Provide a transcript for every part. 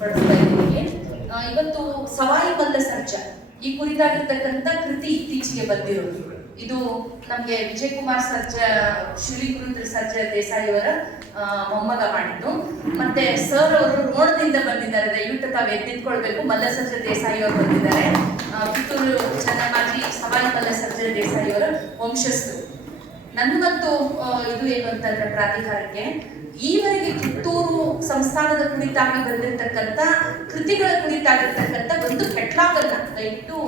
ಪಡ್ತಾ ಇದ್ದೀನಿ. ಇವತ್ತು ಸವಾಯಿ ಮಲ್ಲ ಸರ್ಜ ಈ ಕುರಿತಾಗಿರ್ತಕ್ಕಂಥ ಕೃತಿ ಇತ್ತೀಚೆಗೆ ಬಂದಿರೋದು. ಇದು ನಮ್ಗೆ ವಿಜಯ್ ಕುಮಾರ್ ಸರ್ಜಾ ಶಿವಲಿಗುರುದ್ರ ಸರ್ಜಾ ದೇಸಾಯಿ ಅವರ ಮೊಮ್ಮಗ ಮಾಡಿದ್ದು. ಮತ್ತೆ ಸರ್ ಅವರು ರೋಣದಿಂದ ಬಂದಿದ್ದಾರೆ, ದಯವಿಟ್ಟು ತಾವು ಎತ್ತಿಟ್ಕೊಳ್ಬೇಕು. ಮಲ್ಲ ಸರ್ಜಾ ದೇಸಾಯಿ ಅವರು ಬಂದಿದ್ದಾರೆ. ಕಿತ್ತೂರು ಚೆನ್ನಮ್ಮಾಜಿ ಸವಾಯಿ ಮಲ್ಲ ಸರ್ಜಾ ದೇಸಾಯಿ ಅವರ ವಂಶಸ್ಥರು. ನನ್ಗಂತೂ ಇದು ಏನು ಅಂತಂದ್ರೆ ಪ್ರಾಧಿಕಾರಕ್ಕೆ ಈವರೆಗೆ ಕಿತ್ತೂರು ಸಂಸ್ಥಾನದ ಕುರಿತಾಗಿ ಬಂದಿರತಕ್ಕಂಥ ಕೃತಿಗಳ ಕುರಿತಾಗಿರ್ತಕ್ಕಂಥ ಒಂದು ಕೆಟ್ಲಾಗನ್ನ ದಯವಿಟ್ಟು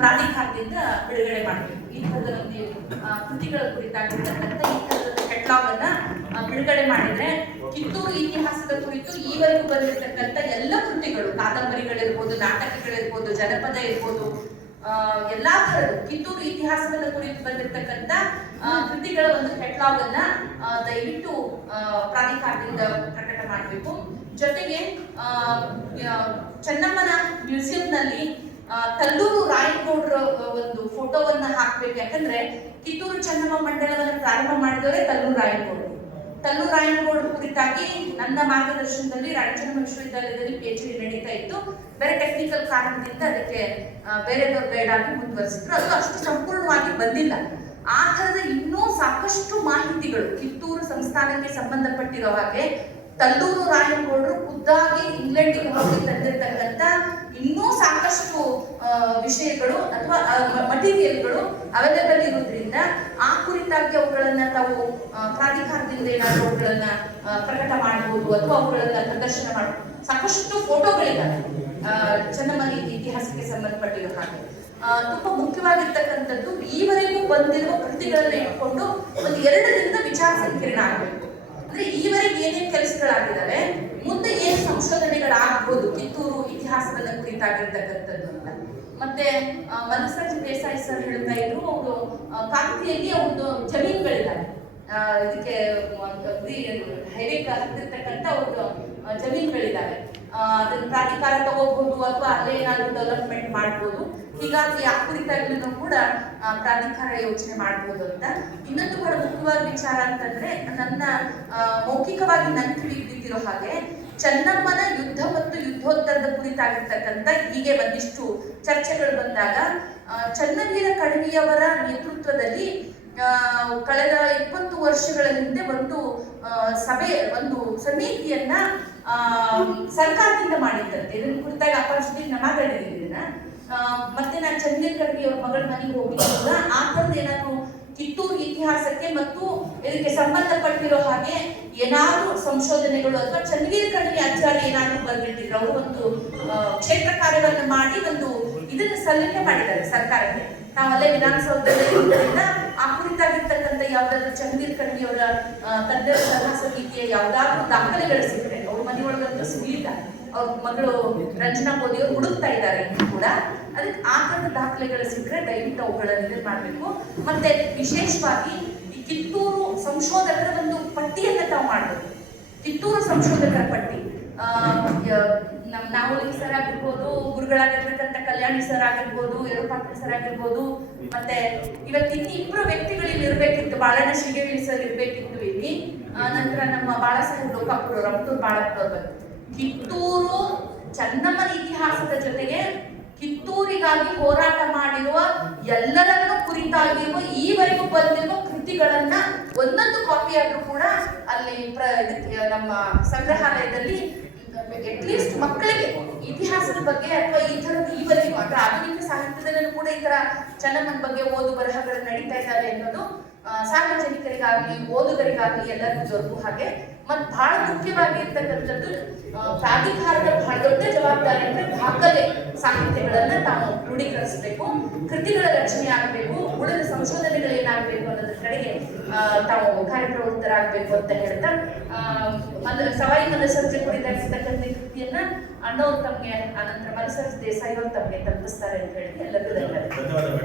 ಪ್ರಾಧಿಕಾರದಿಂದ ಬಿಡುಗಡೆ ಮಾಡಬೇಕು. ಈ ಥರದ ಕೃತಿಗಳ ಕುರಿತಾಗಿರ್ತಕ್ಕಂಥ ಈ ಥರದ ಕೆಟ್ಲಾಗನ್ನ ಬಿಡುಗಡೆ ಮಾಡಿದ್ರೆ ಕಿತ್ತೂರು ಇತಿಹಾಸದ ಕುರಿತು ಈವರೆಗೂ ಬಂದಿರತಕ್ಕಂಥ ಎಲ್ಲ ಕೃತಿಗಳು, ಕಾದಂಬರಿಗಳಿರ್ಬೋದು, ನಾಟಕಗಳಿರ್ಬೋದು, ಜನಪದ ಇರ್ಬೋದು, ಎಲ್ಲಾ ತರದ್ದು ಕಿತ್ತೂರು ಇತಿಹಾಸದ ಕುರಿತು ಬಂದಿರತಕ್ಕಂಥ ಕೃತಿಗಳ ಒಂದು ಕೆಟ್ಲಾಗ್ ಅನ್ನ ದಯವಿಟ್ಟು ಪ್ರಾಧಿಕಾರದಿಂದ ಪ್ರಕಟ ಮಾಡಬೇಕು. ಜೊತೆಗೆ ಚೆನ್ನಮ್ಮನ ಮ್ಯೂಸಿಯಂನಲ್ಲಿ ತಲ್ಲೂರು ರಾಯನಗೌಡರ ಒಂದು ಫೋಟೋವನ್ನ ಹಾಕ್ಬೇಕು. ಯಾಕಂದ್ರೆ ಕಿತ್ತೂರು ಚೆನ್ನಮ್ಮ ಮಂಡಲವನ್ನು ಪ್ರಾರಂಭ ಮಾಡಿದವರೇ ತಲ್ಲೂರು ರಾಯನಗೌಡರು. ತಲ್ಲೂರು ರಾಯನಗೌಡರ ಕುರಿತಾಗಿ ನನ್ನ ಮಾರ್ಗದರ್ಶನದಲ್ಲಿ ರಾಯಚೂರು ವಿಶ್ವವಿದ್ಯಾಲಯದಲ್ಲಿ PhD ನಡೀತಾ ಇತ್ತು. ಬೇರೆ ಟೆಕ್ನಿಕಲ್ ಕಾರಣದಿಂದ ಅದಕ್ಕೆ ಬೇರೆದವ್ರು ಬೇಡ ಅಂತ ಮುಂದುವರಿಸಿದ್ರು. ಅದು ಅಷ್ಟು ಸಂಪೂರ್ಣವಾಗಿ ಬಂದಿಲ್ಲ. ಆ ಥರದ ಇನ್ನೂ ಸಾಕಷ್ಟು ಮಾಹಿತಿಗಳು ಕಿತ್ತೂರು ಸಂಸ್ಥಾನಕ್ಕೆ ಸಂಬಂಧಪಟ್ಟಿರೋ ಹಾಗೆ ತಲ್ಲೂರು ರಾಯನಗೌಡರು ಖುದ್ದಾಗಿ ಇಂಗ್ಲೆಂಡಿಗೆ ಹೋಗಿ ತಂದಿರತಕ್ಕಂಥ ಇನ್ನೂ ಸಾಕಷ್ಟು ವಿಷಯಗಳು ಅಥವಾ ಮಟೀರಿಯಲ್ಗಳು ಅವೈಲೇಬಲ್ ಇರೋದ್ರಿಂದ ಆ ಕುರಿತಾಗಿ ಅವುಗಳನ್ನ ತಾವು ಪ್ರಾಧಿಕಾರದಿಂದ ಏನಾದರೂ ಅವುಗಳನ್ನ ಪ್ರಕಟ ಮಾಡಬಹುದು ಅಥವಾ ಅವುಗಳನ್ನ ಪ್ರದರ್ಶನ ಮಾಡಬಹುದು. ಸಾಕಷ್ಟು ಫೋಟೋಗಳಿದ್ದಾವೆ ಚೆನ್ನಮ್ಮನ ಇತಿಹಾಸಕ್ಕೆ ಸಂಬಂಧಪಟ್ಟಿರೋ ಹಾಗೆ. ತುಂಬಾ ಮುಖ್ಯವಾಗಿರ್ತಕ್ಕಂಥದ್ದು ಈವರೆಗೂ ಬಂದಿರುವ ಕೃತಿಗಳನ್ನ ಇಟ್ಕೊಂಡು ಒಂದು 2 ದಿನದ ವಿಚಾರ ಸಂಕಿರಣ ಆಗಬೇಕು. ಅಂದ್ರೆ ಈವರೆಗೆ ಏನೇನು ಕೆಲಸಗಳಾಗಿದ್ದಾವೆ, ಮುಂದೆ ಏನು ಸಂಶೋಧನೆಗಳಾಗಬಹುದು ಕಿತ್ತೂರು ಇತಿಹಾಸದ ಕುರಿತಾಗಿರ್ತಕ್ಕಂಥದ್ದು ಅಂತ. ಮತ್ತೆ ಮಲ್ಲಸರ್ಜಿ ದೇಸಾಯಿ ಸರ್ ಹೇಳ್ತಾ ಇದ್ರು, ಅವರು ಕಾಕತಿಯಲ್ಲಿ ಒಂದು ಜಮೀನುಗಳಿದ್ದಾವೆ, ಇದಕ್ಕೆ ಹೈವೇಗೆ ಹತ್ತಿರ್ತಕ್ಕಂಥ ಒಂದು ಜಮೀನುಗಳಿದ್ದಾವೆ. ಅದನ್ನ ಪ್ರಾಧಿಕಾರ ತಗೋಬಹುದು ಅಥವಾ ಅಲ್ಲೇ ಏನಾದ್ರು ಡೆವಲಪ್ಮೆಂಟ್ ಮಾಡ್ಬೋದು. ಹೀಗಾಗಿ ಆ ಕುರಿತಾಗಿನೂ ಕೂಡ ಪ್ರಾಧಿಕಾರ ಯೋಚನೆ ಮಾಡ್ಬೋದು ಅಂತ. ಇನ್ನೊಂದು ಬಹಳ ಮುಖ್ಯವಾದ ವಿಚಾರ ಅಂತಂದ್ರೆ, ನನ್ನ ಮೌಖಿಕವಾಗಿ ನನ್ನ ಕಿವಿಗೆ ಬಿದ್ದಿರೋ ಹಾಗೆ ಚೆನ್ನಮ್ಮನ ಯುದ್ಧ ಮತ್ತು ಯುದ್ಧೋತ್ತರದ ಕುರಿತಾಗಿರ್ತಕ್ಕಂಥ ಹೀಗೆ ಒಂದಿಷ್ಟು ಚರ್ಚೆಗಳು ಬಂದಾಗ ಚನ್ನವೀರ ಕಣವಿಯವರ ನೇತೃತ್ವದಲ್ಲಿ ಕಳೆದ 20 ವರ್ಷಗಳ ಹಿಂದೆ ಒಂದು ಸಮಿತಿಯನ್ನ ಸರ್ಕಾರದಿಂದ ಮಾಡಿದ್ದಂತೆ. ಇದನ್ನ ಕುರಿತಾಗಿ ಅಪರಿಚಿತ ಮಾತಾಡಿದ್ದೀನಿ. ಮತ್ತೆ ನಾನು ಚನ್ನವೀರ ಕಣವಿ ಅವ್ರ ಮಗಳ ಮನೆಗೆ ಹೋಗಿದ್ದಾಗ ಆ ಥರದ್ದು ಏನಾದ್ರು ಕಿತ್ತೂರು ಇತಿಹಾಸಕ್ಕೆ ಮತ್ತು ಇದಕ್ಕೆ ಸಂಬಂಧಪಟ್ಟಿರೋ ಹಾಗೆ ಏನಾದ್ರು ಸಂಶೋಧನೆಗಳು ಅಥವಾ ಚನ್ನವೀರ ಕಣವಿ ಆಚಾರ್ಯ ಏನಾದ್ರು ಬಂದಿಟ್ಟಿದ್ರು, ಅವರು ಒಂದು ಕ್ಷೇತ್ರ ಕಾರ್ಯವನ್ನು ಮಾಡಿ ಒಂದು ಇದನ್ನ ಸಲ್ಲಿಕೆ ಮಾಡಿದ್ದಾರೆ ಸರ್ಕಾರಕ್ಕೆ. ನಾವಲ್ಲೇ ವಿಧಾನಸೌಧದಲ್ಲಿ ಆ ಕುರಿತಾಗಿರ್ತಕ್ಕಂಥ ಯಾವ್ದಾದ್ರು ಚನ್ನವೀರ ಕಣವಿ ಅವರ ತಜ್ಞರ ಸಲಹಾ ಸಮಿತಿಯ ಯಾವ್ದಾದ್ರು ದಾಖಲೆಗಳು ಸಿಕ್ಕರೆ, ಅವ್ರ ಮನೆಯೊಳಗಂತೂ ಸಿಗಲಿಲ್ಲ, ಅವ್ರ ಮಗಳು ರಂಜನಾ ಮೋದಿ ಅವರು ಹುಡುಕ್ತಾ ಇದ್ದಾರೆ ಕೂಡ. ಅದಕ್ಕೆ ಆ ಥರದ ದಾಖಲೆಗಳು ಸಿಕ್ಕರೆ ದಯವಿಟ್ಟು ಅವುಗಳನ್ನು ಇದನ್ನು ಮಾಡಬೇಕು. ಮತ್ತೆ ವಿಶೇಷವಾಗಿ ಈ ಕಿತ್ತೂರು ಸಂಶೋಧಕರ ಒಂದು ಪಟ್ಟಿಯನ್ನು ತಾವು ಮಾಡಬೇಕು. ಕಿತ್ತೂರು ಸಂಶೋಧಕರ ಪಟ್ಟಿ ನಮ್ಮ ನಾವೋಲಿ ಸರ್ ಆಗಿರ್ಬೋದು, ಗುರುಗಳಾಗಿರ್ತಕ್ಕಂಥ ಕಲ್ಯಾಣಿ ಸರ್ ಆಗಿರ್ಬೋದು, ಯರುಪಾಟೀಲ್ ಸರ್ ಆಗಿರ್ಬೋದು, ಮತ್ತೆ ಇವತ್ತು ಇಬ್ಬರು ವ್ಯಕ್ತಿಗಳು ಇಲ್ಲಿ ಇರ್ಬೇಕಿತ್ತು. ಬಾಳಣ್ಣ ಶ್ರೀಗೇಳಿ ಸರ್ ಇರ್ಬೇಕಿತ್ತು ಇಲ್ಲಿ. ನಂತರ ನಮ್ಮ ಬಾಳಾಸಾಹೇಬ್ ಲೋಕಾಪುರ, ರಮತೂರು ಬಾಳಪ್ಪನವ್ರು. ಕಿತ್ತೂರು ಚೆನ್ನಮ್ಮನ ಇತಿಹಾಸದ ಜೊತೆಗೆ ಕಿತ್ತೂರಿಗಾಗಿ ಹೋರಾಟ ಮಾಡಿರುವ ಎಲ್ಲರನ್ನು ಕುರಿತಾಗಿರುವ ಈವರೆಗೂ ಬಂದಿರುವ ಕೃತಿಗಳನ್ನ ಒಂದೊಂದು ಕಾಪಿ ಆದ್ರೂ ಕೂಡ ಅಲ್ಲಿ ನಮ್ಮ ಸಂಗ್ರಹಾಲಯದಲ್ಲಿ ಅಟ್ಲೀಸ್ಟ್ ಮಕ್ಕಳಿಗೆ ಇತಿಹಾಸದ ಬಗ್ಗೆ ಅಥವಾ ಈ ಥರದ ಈವರೆಗೂ ಅಥವಾ ಆಧುನಿಕ ಸಾಹಿತ್ಯದಲ್ಲೂ ಕೂಡ ಈ ತರ ಚೆನ್ನಮ್ಮನ ಬಗ್ಗೆ ಓದು ಬರಹಗಳು ನಡೀತಾ ಇದ್ದಾವೆ ಅನ್ನೋದು ಸಾರ್ವಜನಿಕರಿಗಾಗ್ಲಿ ಓದುಗರಿಗಾಗ್ಲಿ ಎಲ್ಲರಿಗೂ ದೊರಕು ಹಾಗೆ. ಮತ್ತು ಬಹಳ ಮುಖ್ಯವಾಗಿ ಇರ್ತಕ್ಕಂಥದ್ದು ಪ್ರಾಧಿಕಾರದ ಬಹಳ ದೊಡ್ಡ ಜವಾಬ್ದಾರಿ ಅಂದ್ರೆ ದಾಖಲೆ ಸಾಹಿತ್ಯಗಳನ್ನ ತಾವು ಕ್ರೋಢೀಕರಿಸಬೇಕು, ಕೃತಿಗಳ ರಚನೆ ಆಗಬೇಕು, ಉಳಿದ ಸಂಶೋಧನೆಗಳು ಏನಾಗಬೇಕು ಅನ್ನೋದ್ರ ಕಡೆಗೆ ತಾವು ಕಾರ್ಯಪ್ರವೃತ್ತರಾಗಬೇಕು ಅಂತ ಹೇಳ್ತಾ ಸವಾಯಿ ಮಲ್ಲಸರ್ಜಿ ಕುರಿತಾಗಿರ್ತಕ್ಕಂಥ ಕೃತಿಯನ್ನ ಅಣ್ಣವ್ರು ತಮಗೆ, ಅನಂತರ ಮಲ್ಲಸರ್ಜಿ ದೇಸಾಯಿ ಅವರು ತಮಗೆ ತಲುಪಿಸ್ತಾರೆ ಅಂತ ಹೇಳಿ ಎಲ್ಲರಿಗೂ ಧನ್ಯವಾದ.